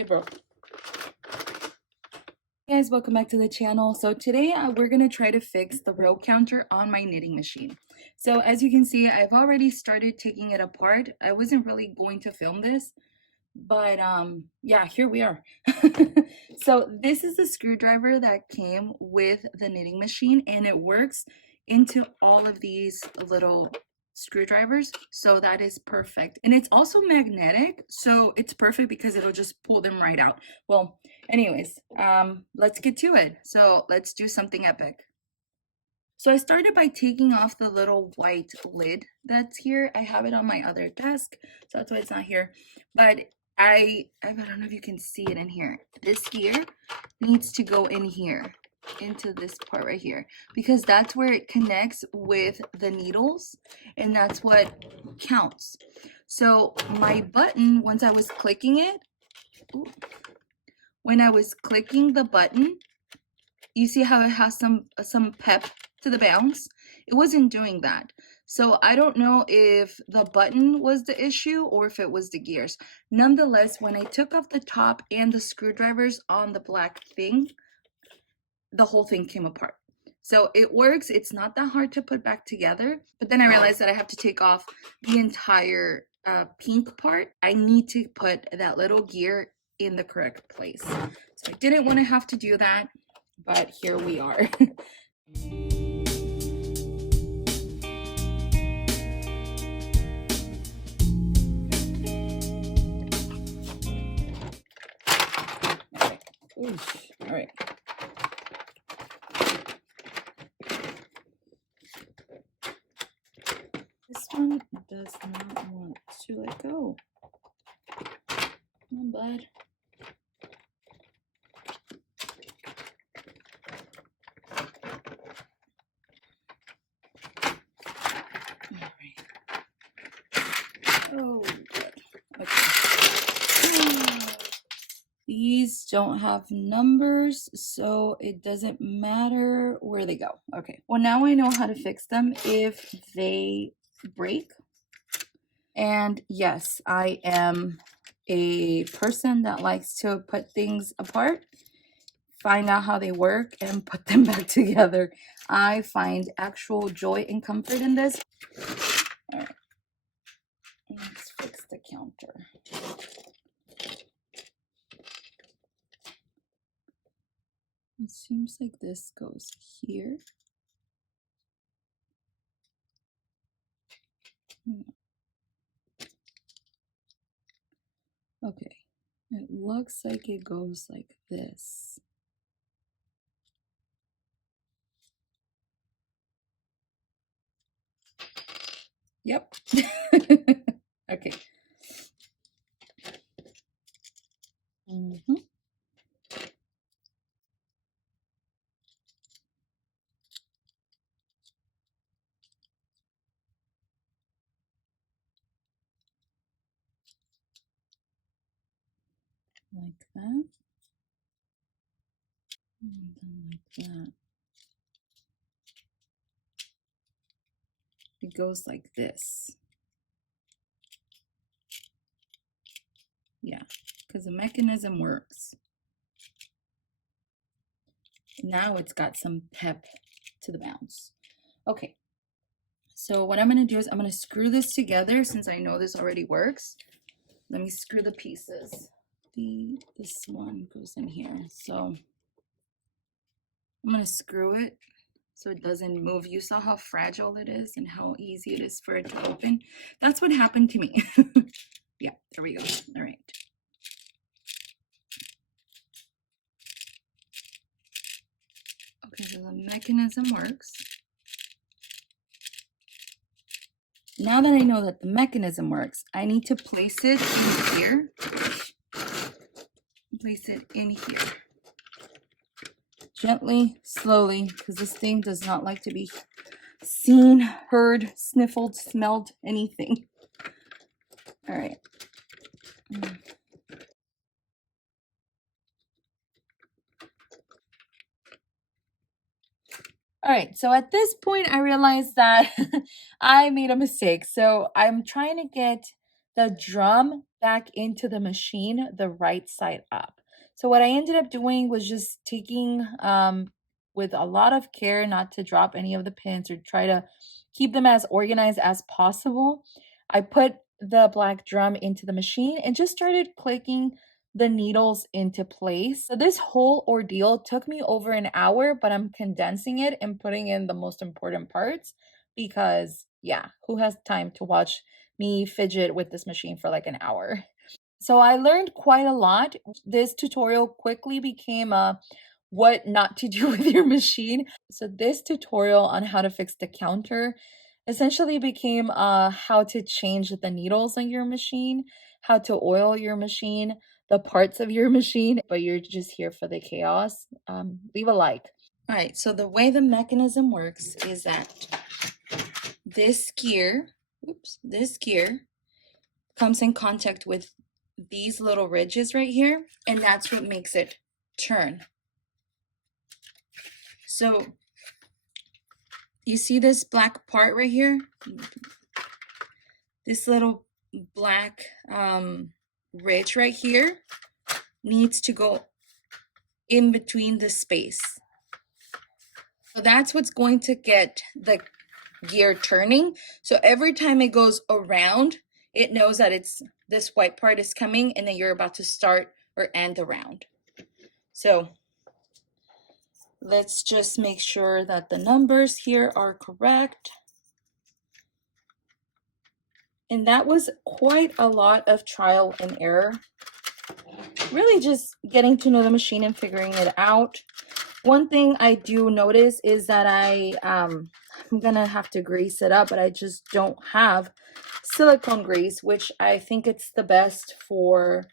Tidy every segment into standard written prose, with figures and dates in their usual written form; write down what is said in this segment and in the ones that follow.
Hey, bro. Hey guys, welcome back to the channel. So today we're going to try to fix the row counter on my knitting machine. So as you can see, I've already started taking it apart. I wasn't really going to film this, but yeah, here we are. So this is the screwdriver that came with the knitting machine, and it works into all of these little screwdrivers, so that is perfect. And it's also magnetic, so it's perfect because it'll just pull them right out. Well, anyways, let's get to it. So let's do something epic. So I started by taking off the little white lid that's here. I have it on my other desk, so that's why it's not here. But I don't know if you can see it in here. This here needs to go in here, into this part right here, because that's where it connects with the needles, and that's what counts. So my button, once I was clicking it, when I was clicking the button, you see how it has some pep to the bounce? It wasn't doing that. So I don't know if the button was the issue or if it was the gears. Nonetheless, when I took off the top and the screwdrivers on the black thing, the whole thing came apart. So it works. It's not that hard to put back together. But then I realized that I have to take off the entire pink part. I need to put that little gear in the correct place. So I didn't want to have to do that, but here we are. Oof, all right. This one does not want to let go. Come on, bud. All right. Oh, good. Okay. These don't have numbers, so it doesn't matter where they go. Okay, well, now I know how to fix them if they break. And yes, I am a person that likes to put things apart, find out how they work, and put them back together. I find actual joy and comfort in this. All right, let's fix the counter. It seems like this goes here. Okay, it looks like it goes like this. Yep. Okay. Like that. And then like that. It goes like this. Yeah, because the mechanism works. Now it's got some pep to the bounce. Okay, so what I'm going to do is I'm going to screw this together since I know this already works. Let me screw the pieces. This one goes in here. So I'm going to screw it so it doesn't move. You saw how fragile it is and how easy it is for it to open. That's what happened to me. Yeah, there we go. All right. Okay, so the mechanism works. Now that I know that the mechanism works, I need to place it in here. Place it in here. Gently, slowly, because this thing does not like to be seen, heard, sniffled, smelled, anything. All right. All right, so at this point, I realized that I made a mistake. So I'm trying to get the drum back into the machine the right side up. So what I ended up doing was just taking with a lot of care not to drop any of the pins or try to keep them as organized as possible. I put the black drum into the machine and just started clicking the needles into place. So this whole ordeal took me over an hour, but I'm condensing it and putting in the most important parts because yeah, who has time to watch me fidget with this machine for like an hour? So I learned quite a lot. This tutorial quickly became a what not to do with your machine. So this tutorial on how to fix the counter essentially became how to change the needles on your machine, how to oil your machine, the parts of your machine, but you're just here for the chaos. Leave a like. All right, so the way the mechanism works is that this gear, this gear comes in contact with these little ridges right here, and that's what makes it turn. So you see this black part right here? This little black ridge right here needs to go in between the space. So that's what's going to get the gear turning. So every time it goes around, it knows that it's this white part is coming and then you're about to start or end the round. So let's just make sure that the numbers here are correct. And that was quite a lot of trial and error. Really just getting to know the machine and figuring it out. One thing I do notice is that I'm gonna have to grease it up, but I just don't have silicone grease, which I think it's the best for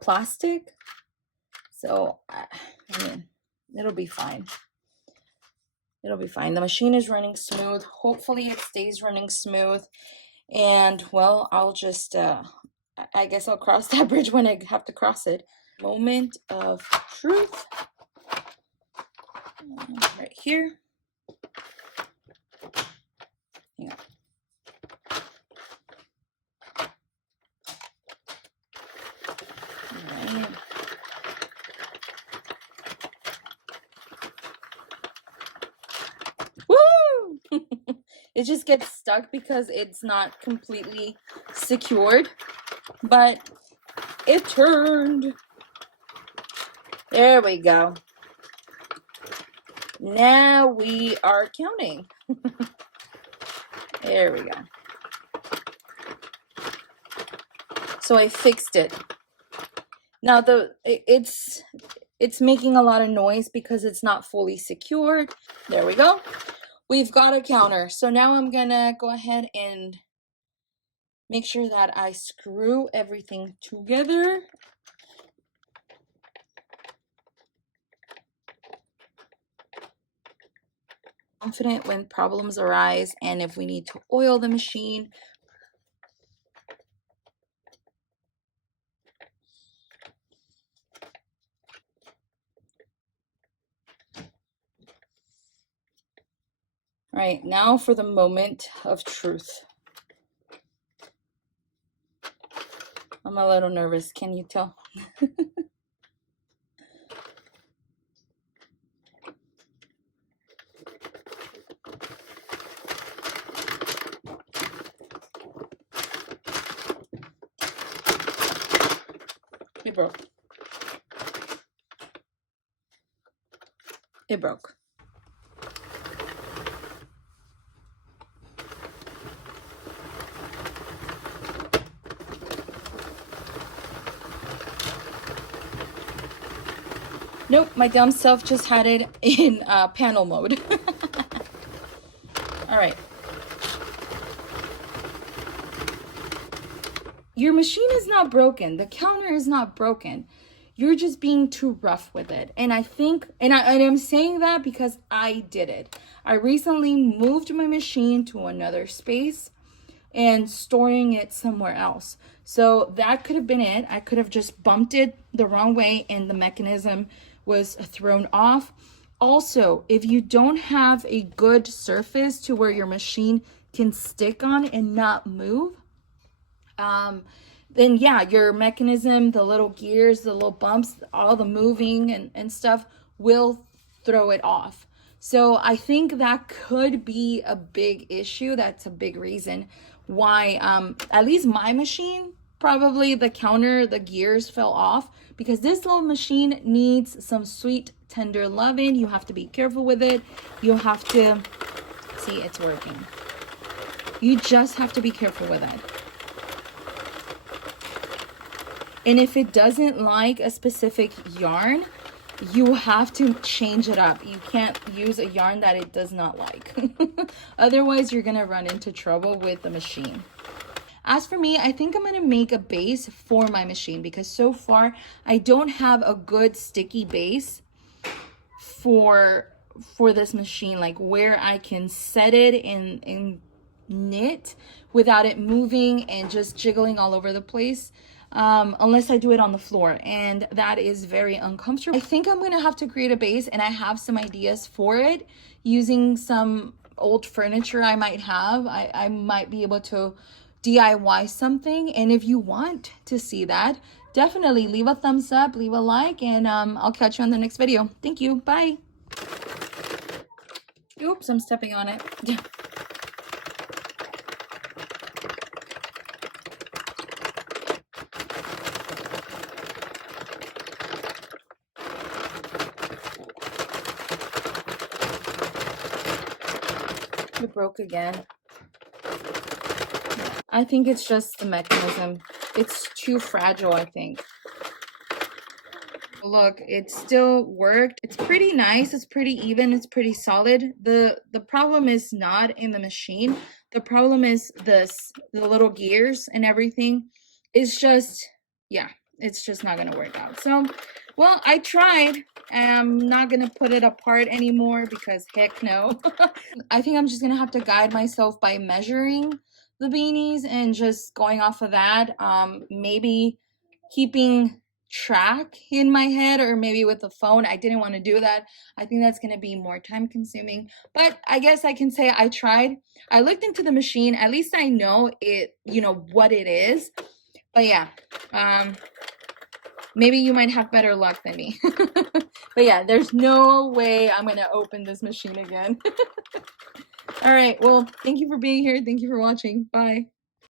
plastic. So I mean, it'll be fine. It'll be fine. The machine is running smooth. Hopefully it stays running smooth. And well, I'll just I guess I'll cross that bridge when I have to cross it. Moment of truth. Right here. Hang on. Right. Woo! It just gets stuck because it's not completely secured, but it turned. There we go. Now we are counting. There we go. So I fixed it. Now it's making a lot of noise because it's not fully secured. There we go. We've got a counter. So now I'm gonna go ahead and make sure that I screw everything together. Confident when problems arise and if we need to oil the machine. All right, now for the moment of truth. I'm a little nervous, can you tell? It broke. It broke. Nope, my dumb self just had it in panel mode. All right. Your machine is not broken. The counter is not broken. You're just being too rough with it. And I think, and I'm saying that because I did it. I recently moved my machine to another space and storing it somewhere else. So that could have been it. I could have just bumped it the wrong way and the mechanism was thrown off. Also, if you don't have a good surface to where your machine can stick on and not move, then yeah, your mechanism, the little gears, the little bumps, all the moving and stuff will throw it off. So I think that could be a big issue. That's a big reason why, at least my machine, probably the counter, the gears fell off, because this little machine needs some sweet, tender loving. You have to be careful with it. You have to, see, it's working. You just have to be careful with it. And if it doesn't like a specific yarn, you have to change it up. You can't use a yarn that it does not like. Otherwise, you're gonna run into trouble with the machine. As for me, I think I'm gonna make a base for my machine, because so far I don't have a good sticky base for this machine, like where I can set it and knit without it moving and just jiggling all over the place. Unless I do it on the floor, and that is very uncomfortable. I think I'm gonna have to create a base, and I have some ideas for it using some old furniture I might have. I might be able to DIY something, and if you want to see that, definitely leave a thumbs up, leave a like, and I'll catch you on the next video. Thank you. Bye. Oops, I'm stepping on it. It broke again. I think it's just the mechanism. It's too fragile, I think. Look, it still worked. It's pretty nice. It's pretty even. It's pretty solid. The problem is not in the machine. The problem is the little gears and everything. It's just, yeah, it's just not gonna work out. So, well, I tried. I'm not gonna put it apart anymore because heck no. I think I'm just gonna have to guide myself by measuring the beanies and just going off of that. Maybe keeping track in my head, or maybe with the phone. I didn't want to do that. I think that's going to be more time consuming, but I guess I can say I tried. I looked into the machine. At least I know it, you know, what it is. But yeah, maybe you might have better luck than me. But yeah, there's no way I'm going to open this machine again. All right, well, thank you for being here. Thank you for watching. Bye.